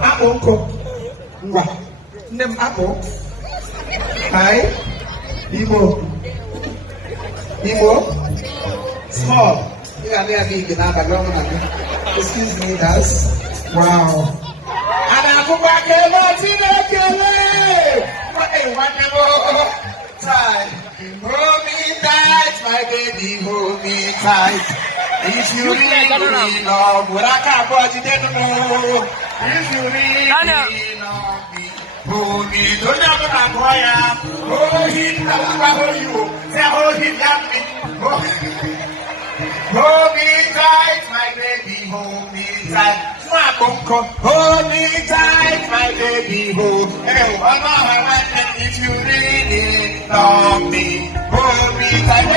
Apple, name apple. Hi, Imo, small. You are there big in our background. Excuse me, that's wow. And I go back here, what a wonderful time. Hold me tight, my baby, hold me tight. If you really love what I can't watch it anymore. If you really love me, hold me. Don't know what I'm going. Hold him, hold you. Say hold him, love me. Hold me tight, my baby, hold me tight. Hold me tight, my baby, hold. If you really love me, hold me tight.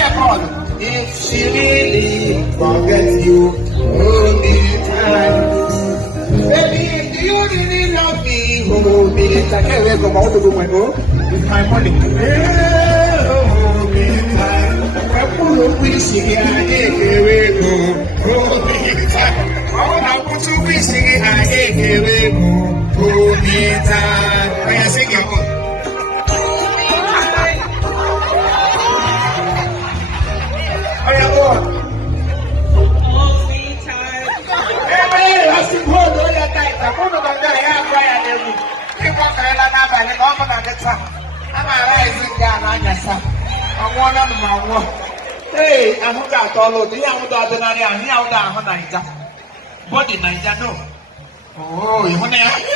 If she really forgets you, hold me tight. Baby, do you really love me? Hold me tight. Can't wait for my own to go my own. It's my money. Hold me tight. I put a wish in I ain't hold me tight. I put a wish in I ain't hold me tight. I sing your own. Hey, I'm going to tell you, I'm going to body Niger, no. Oh, you want to